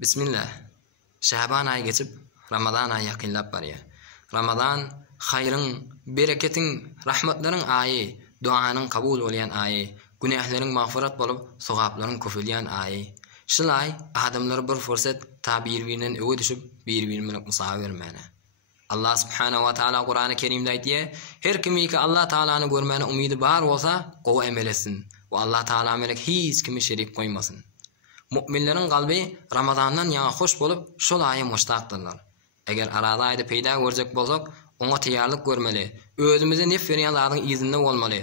Bismillah. Şaban ayı geçip Ramazan ayı yakınlap barya. Ramazan hayrın, bereketin, rahmatların ayı, duanın kabul olayan ayı, günahların mağfiret bolup sogapların köfülyan ayı. Şılay adamlar bir fırsat ta birbirinden öwe düşüp birbirine musawa vermene. Allah subhanahu wa taala Kur'an-ı Kerim'de aytýar, her kimi ki Allah Taala'ny görmene umydy bar bolsa, gowy emel etsin. Ve Allah Taala melek hiç kimi şerik koymasın. Müminlerin kalbi Ramazandan yana hoş bolup şol aýy muştaqdyrlar. Eger arada aýda peýda görjek bolsak, oňa tiýarlyk görmeli. Özümize nef berýän zatyň izinde bolmaly.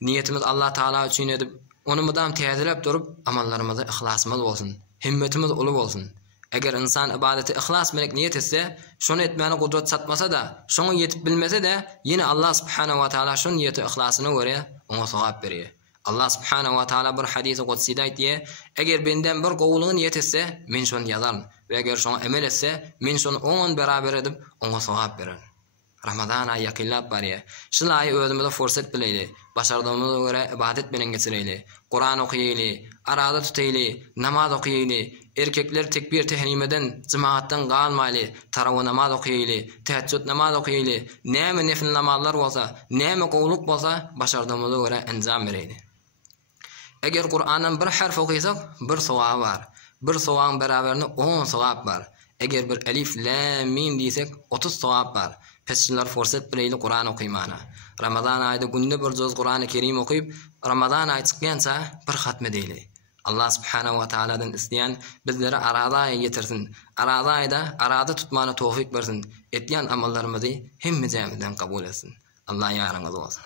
Niyetimiz Allah Taala üçin edip, onu mudam täzelep durup amallarymyza ihlasymyz bolsun. Himmetimiz uly bolsun. Eger insan ibadeti ihlas bilen niyet etse, şonu etmäne gudrat satmasa da, şonu yetip bilmese de, yine Allah subhanahu wa taala şon niyeti ihlasyna göre oňa sowap berýär. Allah subhanahu wa taala bir hadis-i kudsida aýtýar, eger benden bir gowlugy niyet etse, men şonu ýazaryn we eger şonu emel etse, men şonu 10 beraber edip oňa sowap bererin. Ramazan aýy ýakynlap barýar. Şol aýy özümize fursat bileýli, başardığımyza göre ibadet bilen geçireýli, Kur'an okuýaýly, arada tutaýly, namaz okuýaýly, erkekler tekbir tehrimeden cemaatdan galmaýly, tarawy namaz okuýaýly, teheccüd namaz okuýaýly, näme nefil namazlar bolsa, näme gowluk bolsa, başardığımyza göre enjam bereýli. Eger Kur'an'dan bir harf okuýsak, bir sowap bar. Bir sowabyň beraberinde 10 sowap bar. Eger bir elif, lam, mim diýsek, 30 sowap bar. Pesçiler fursat bileýli Kur'an okuýmana. Ramazan aýda günde bir joz Kur'an-ı Kerim okuýup, Ramazan aýy çykýança bir hatm edýli. Allah subhanahu wa ta'aladan isleýän bizleri arada aýy getirsin. Arada aýda arada tutmana tawfik bersin. Etýän amallarymyzy hemme jamydan kabul etsin. Allah ýarňyz bolsun.